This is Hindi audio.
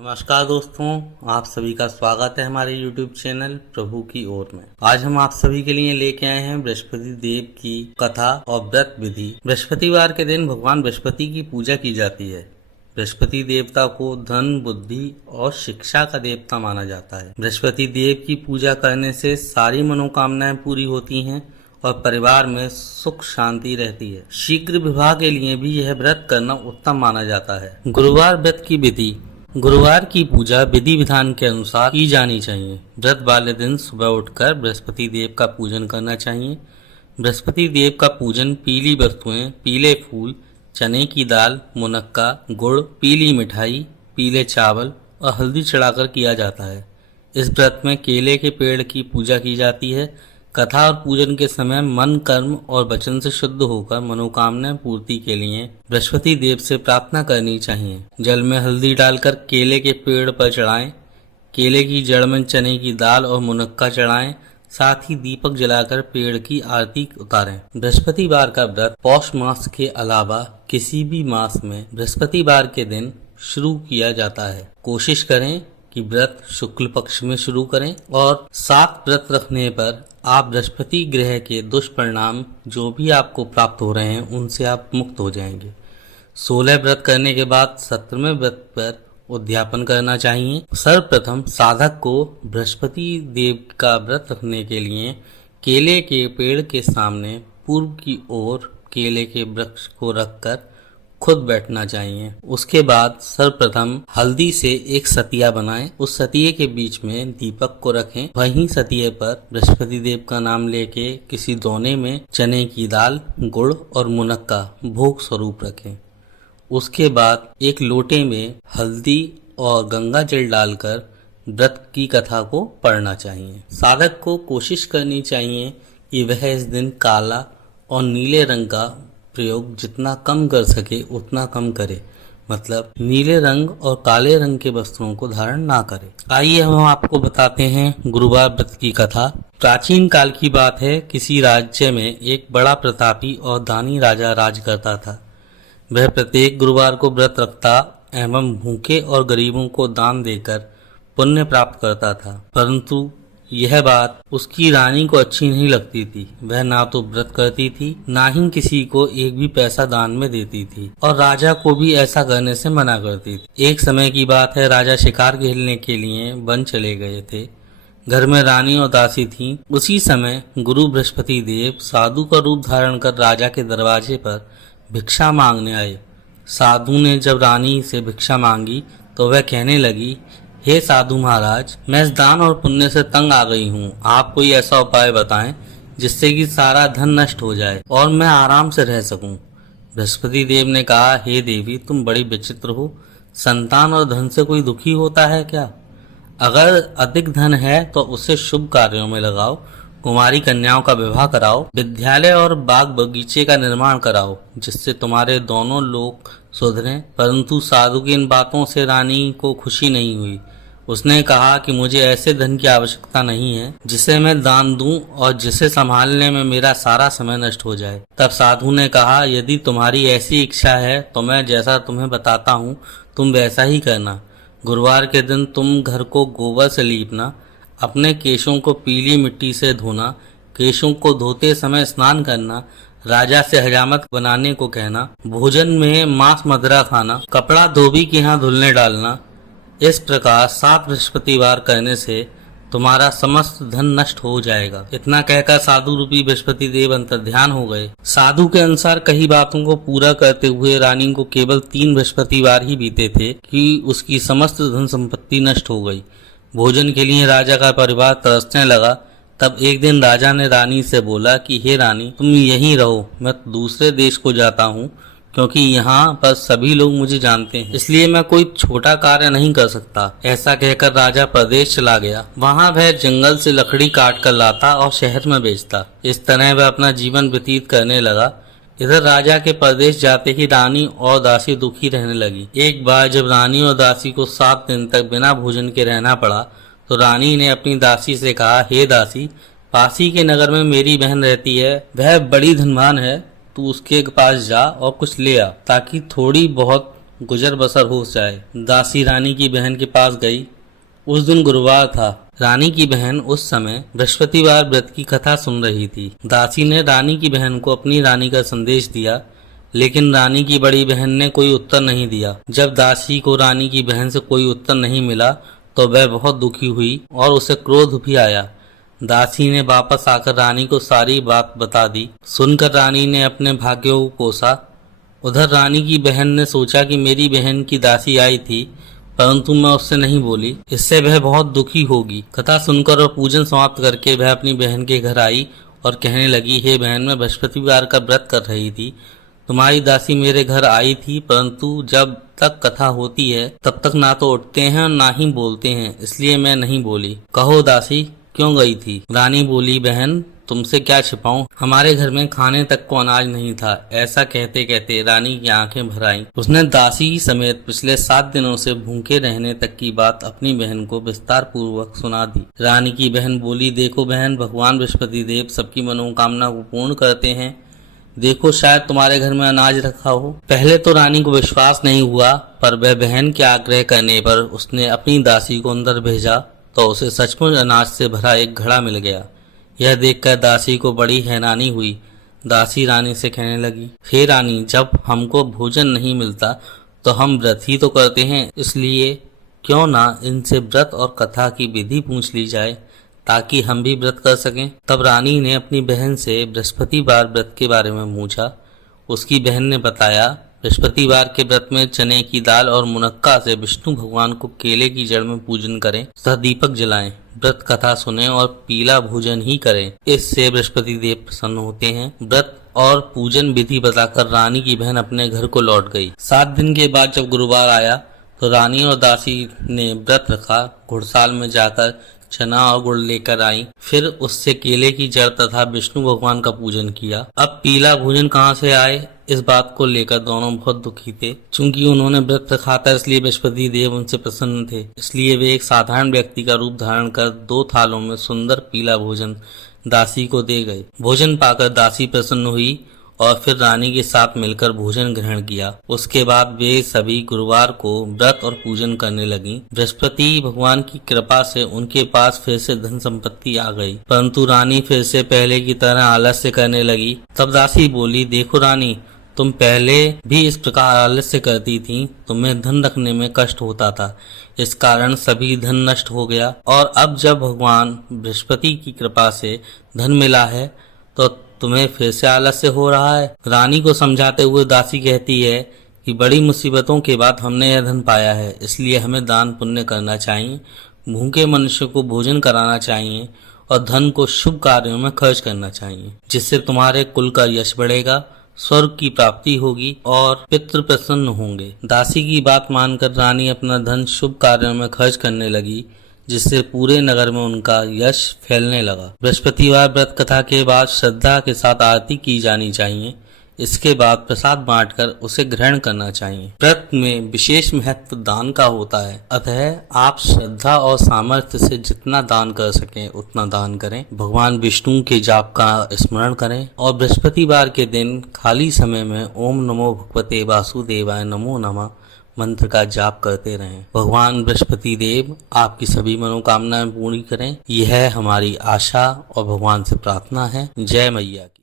नमस्कार दोस्तों, आप सभी का स्वागत है हमारे YouTube चैनल प्रभु की ओर में। आज हम आप सभी के लिए लेके आए हैं बृहस्पति देव की कथा और व्रत विधि। बृहस्पतिवार के दिन भगवान बृहस्पति की पूजा की जाती है। बृहस्पति देवता को धन, बुद्धि और शिक्षा का देवता माना जाता है। बृहस्पति देव की पूजा करने से सारी मनोकामनाएं पूरी होती हैं और परिवार में सुख शांति रहती है। शीघ्र विवाह के लिए भी यह व्रत करना उत्तम माना जाता है। गुरुवार व्रत की विधि। गुरुवार की पूजा विधि विधान के अनुसार की जानी चाहिए। व्रत वाले दिन सुबह उठकर बृहस्पति देव का पूजन करना चाहिए। बृहस्पति देव का पूजन पीली वस्तुएं, पीले फूल, चने की दाल, मुनक्का, गुड़, पीली मिठाई, पीले चावल और हल्दी चढ़ाकर किया जाता है। इस व्रत में केले के पेड़ की पूजा की जाती है। कथा और पूजन के समय मन, कर्म और वचन से शुद्ध होकर मनोकामना पूर्ति के लिए बृहस्पति देव से प्रार्थना करनी चाहिए। जल में हल्दी डालकर केले के पेड़ पर चढ़ाएं। केले की जड़ में चने की दाल और मुनक्का चढ़ाएं। साथ ही दीपक जलाकर पेड़ की आरती उतारें। बृहस्पतिवार का व्रत पौष मास के अलावा किसी भी मास में बृहस्पतिवार के दिन शुरू किया जाता है। कोशिश करें कि व्रत शुक्ल पक्ष में शुरू करें और 7 व्रत रखने पर आप बृहस्पति ग्रह के दुष्परिणाम जो भी आपको प्राप्त हो रहे हैं उनसे आप मुक्त हो जाएंगे। 16 व्रत करने के बाद 17वें व्रत पर उद्यापन करना चाहिए। सर्वप्रथम साधक को बृहस्पति देव का व्रत रखने के लिए केले के पेड़ के सामने पूर्व की ओर केले के वृक्ष को रखकर खुद बैठना चाहिए। उसके बाद सर्वप्रथम हल्दी से एक सतिया बनाएं। उस सतिये के बीच में दीपक को रखें। वहीं सतिये पर बृहस्पति देव का नाम लेके किसी दोने में चने की दाल, गुड़ और मुनक्का भोग स्वरूप रखें। उसके बाद एक लोटे में हल्दी और गंगा जल डालकर व्रत की कथा को पढ़ना चाहिए। साधक को कोशिश करनी चाहिए कि वह इस दिन काला और नीले रंग का प्रयोग जितना कम कर सके उतना कम करे, मतलब नीले रंग और काले रंग के वस्त्रों को धारण ना करे। आइए हम आपको बताते हैं गुरुवार व्रत की कथा। प्राचीन काल की बात है, किसी राज्य में एक बड़ा प्रतापी और दानी राजा राज करता था। वह प्रत्येक गुरुवार को व्रत रखता एवं भूखे और गरीबों को दान देकर पुण्य प्राप्त करता था, परंतु यह बात उसकी रानी को अच्छी नहीं लगती थी। वह ना तो व्रत करती थी, ना ही किसी को एक भी पैसा दान में देती थी और राजा को भी ऐसा करने से मना करती थी। एक समय की बात है, राजा शिकार खेलने के लिए वन चले गए थे। घर में रानी और दासी थी। उसी समय गुरु बृहस्पति देव साधु का रूप धारण कर राजा के दरवाजे पर भिक्षा मांगने आए। साधु ने जब रानी से भिक्षा मांगी तो वह कहने लगी, हे साधु महाराज, मैं इस दान और पुण्य से तंग आ गई हूँ। आप कोई ऐसा उपाय बताएं जिससे कि सारा धन नष्ट हो जाए और मैं आराम से रह सकूं। बृहस्पति देव ने कहा, हे देवी, तुम बड़ी विचित्र हो। संतान और धन से कोई दुखी होता है क्या? अगर अधिक धन है तो उसे शुभ कार्यों में लगाओ। कुमारी कन्याओं का विवाह कराओ। विद्यालय और बाग बगीचे का निर्माण कराओ, जिससे तुम्हारे दोनों लोग सुधरें। परंतु साधु की इन बातों से रानी को खुशी नहीं हुई। उसने कहा कि मुझे ऐसे धन की आवश्यकता नहीं है जिसे मैं दान दूं और जिसे संभालने में मेरा सारा समय नष्ट हो जाए। तब साधु ने कहा, यदि तुम्हारी ऐसी इच्छा है तो मैं जैसा तुम्हें बताता हूँ तुम वैसा ही करना। गुरुवार के दिन तुम घर को गोबर से लीपना, अपने केशों को पीली मिट्टी से धोना, केशों को धोते समय स्नान करना, राजा से हजामत बनाने को कहना, भोजन में मांस मदिरा खाना, कपड़ा धोबी के यहाँ धुलने डालना। इस प्रकार 7 बृहस्पतिवार करने से तुम्हारा समस्त धन नष्ट हो जाएगा। इतना कहकर साधु रूपी बृहस्पति देव अंतर्ध्यान हो गए। साधु के अनुसार कई बातों को पूरा करते हुए रानी को केवल 3 बृहस्पतिवार ही बीते थे कि उसकी समस्त धन संपत्ति नष्ट हो गई। भोजन के लिए राजा का परिवार तरसने लगा। तब एक दिन राजा ने रानी से बोला कि हे रानी, तुम यहीं रहो, मैं दूसरे देश को जाता हूँ, क्योंकि यहाँ पर सभी लोग मुझे जानते हैं, इसलिए मैं कोई छोटा कार्य नहीं कर सकता। ऐसा कहकर राजा प्रदेश चला गया। वहाँ वह जंगल से लकड़ी काट कर लाता और शहर में बेचता। इस तरह वह अपना जीवन व्यतीत करने लगा। इधर राजा के प्रदेश जाते ही रानी और दासी दुखी रहने लगी। एक बार जब रानी और दासी को 7 दिन तक बिना भोजन के रहना पड़ा तो रानी ने अपनी दासी से कहा, हे दासी, पासी के नगर में मेरी बहन रहती है, वह बड़ी धनवान है, तू उसके पास जा और कुछ ले आ, ताकि थोड़ी बहुत गुजर बसर हो जाए। दासी रानी की बहन के पास गई। उस दिन गुरुवार था। रानी की बहन उस समय बृहस्पतिवार व्रत की कथा सुन रही थी। दासी ने रानी की बहन को अपनी रानी का संदेश दिया, लेकिन रानी की बड़ी बहन ने कोई उत्तर नहीं दिया। जब दासी को रानी की बहन से कोई उत्तर नहीं मिला तो वह बहुत दुखी हुई और उसे क्रोध भी आया। दासी ने वापस आकर रानी को सारी बात बता दी। सुनकर रानी ने अपने भाग्य को कोसा। उधर रानी की बहन ने सोचा कि मेरी बहन की दासी आई थी, परंतु मैं उससे नहीं बोली, इससे वह बहुत दुखी होगी। कथा सुनकर और पूजन समाप्त करके वह अपनी बहन के घर आई और कहने लगी, हे बहन, मैं बृहस्पतिवार का व्रत कर रही थी। तुम्हारी दासी मेरे घर आई थी, परंतु जब तक कथा होती है तब तक ना तो उठते हैं और ना ही बोलते हैं, इसलिए मैं नहीं बोली। कहो दासी क्यों गई थी? रानी बोली, बहन तुमसे क्या छिपाऊं, हमारे घर में खाने तक को अनाज नहीं था। ऐसा कहते कहते रानी की आंखें भर आईं। उसने दासी समेत पिछले 7 दिनों से भूखे रहने तक की बात अपनी बहन को विस्तार पूर्वक सुना दी। रानी की बहन बोली, देखो बहन, भगवान बृहस्पति देव सबकी मनोकामना को पूर्ण करते हैं। देखो शायद तुम्हारे घर में अनाज रखा हो। पहले तो रानी को विश्वास नहीं हुआ, पर वह बहन के आग्रह करने पर उसने अपनी दासी को अंदर भेजा तो उसे सचमुच अनाज से भरा एक घड़ा मिल गया। यह देखकर दासी को बड़ी हैरानी हुई। दासी रानी से कहने लगी, हे रानी, जब हमको भोजन नहीं मिलता तो हम व्रत ही तो करते हैं, इसलिए क्यों ना इनसे व्रत और कथा की विधि पूछ ली जाए ताकि हम भी व्रत कर सकें। तब रानी ने अपनी बहन से बृहस्पतिवार व्रत के बारे में पूछा। उसकी बहन ने बताया, बृहस्पतिवार के व्रत में चने की दाल और मुनक्का से विष्णु भगवान को केले की जड़ में पूजन करें तथा दीपक जलाएं, व्रत कथा सुने और पीला भोजन ही करें। इससे बृहस्पति देव प्रसन्न होते हैं। व्रत और पूजन विधि बताकर रानी की बहन अपने घर को लौट गई। 7 दिन के बाद जब गुरुवार आया तो रानी और दासी ने व्रत रखा। घुड़साल में जाकर चना और गुड़ लेकर आई, फिर उससे केले की जड़ तथा विष्णु भगवान का पूजन किया। अब पीला भोजन कहाँ से आए, इस बात को लेकर दोनों बहुत दुखी थे। चूंकि उन्होंने व्रत रखा था इसलिए बृहस्पति देव उनसे प्रसन्न थे, इसलिए वे एक साधारण व्यक्ति का रूप धारण कर 2 थालों में सुंदर पीला भोजन दासी को दे गए। भोजन पाकर दासी प्रसन्न हुई और फिर रानी के साथ मिलकर भोजन ग्रहण किया। उसके बाद वे सभी गुरुवार को व्रत और पूजन करने लगी। बृहस्पति भगवान की कृपा से उनके पास फिर से धन संपत्ति आ गई, परंतु रानी फिर से पहले की तरह आलस्य करने लगी। तब दासी बोली, देखो रानी, तुम पहले भी इस प्रकार आलस्य करती थी, तुम्हें धन रखने में कष्ट होता था, इस कारण सभी धन नष्ट हो गया, और अब जब भगवान बृहस्पति की कृपा से धन मिला है तो तुम्हें फिर से आलस्य हो रहा है। रानी को समझाते हुए दासी कहती है कि बड़ी मुसीबतों के बाद हमने यह धन पाया है, इसलिए हमें दान पुण्य करना चाहिए, भूखे मनुष्य को भोजन कराना चाहिए और धन को शुभ कार्यों में खर्च करना चाहिए, जिससे तुम्हारे कुल का यश बढ़ेगा, स्वर्ग की प्राप्ति होगी और पितृ प्रसन्न होंगे। दासी की बात मानकर रानी अपना धन शुभ कार्यों में खर्च करने लगी, जिससे पूरे नगर में उनका यश फैलने लगा। बृहस्पतिवार व्रत कथा के बाद श्रद्धा के साथ आरती की जानी चाहिए। इसके बाद प्रसाद बांटकर उसे ग्रहण करना चाहिए। व्रत में विशेष महत्व दान का होता है, अतः आप श्रद्धा और सामर्थ्य से जितना दान कर सकें उतना दान करें। भगवान विष्णु के जाप का स्मरण करें और बृहस्पतिवार के दिन खाली समय में ओम नमो भगवते वासुदेवाय नमो नमः मंत्र का जाप करते रहें। भगवान बृहस्पति देव आपकी सभी मनोकामनाएं पूरी करें, यह हमारी आशा और भगवान से प्रार्थना है। जय मैया की।